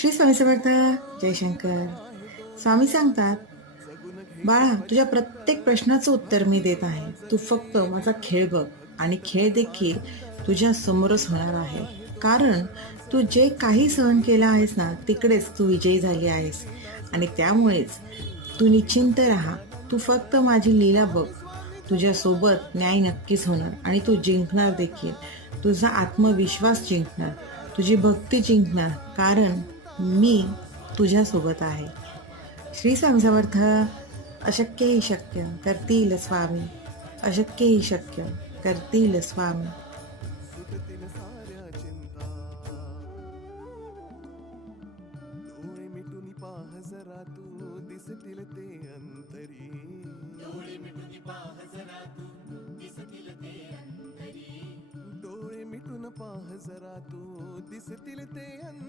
श्री स्वामी समर्थ जयशंकर स्वामी सांगतात बाळा तुझ्या प्रत्येक प्रश्नाचं उत्तर मी देत आहे. तू फक्त माझा खेळ बघ आणि खेळ देखील तुझ्या समोरच होणार आहे. कारण तू जे काही सहन केलं आहेस ना तिकडेच तू विजयी झाली आहेस. आणि त्यामुळेच तू निश्चिंत राहा. तू फक्त माझी लीला बघ. तुझ्यासोबत न्याय नक्कीच होणार आणि तू जिंकणार देखील. तुझा आत्मविश्वास जिंकणार. तुझी भक्ती जिंकणार. कारण मी तुझ्यासोबत आहे. श्री स्वामी समर्थ अशक्यही शक्य करतील स्वामी. अशक्यही शक्य करतील स्वामी. पाह जरा तू दिसतील ते अंतरी.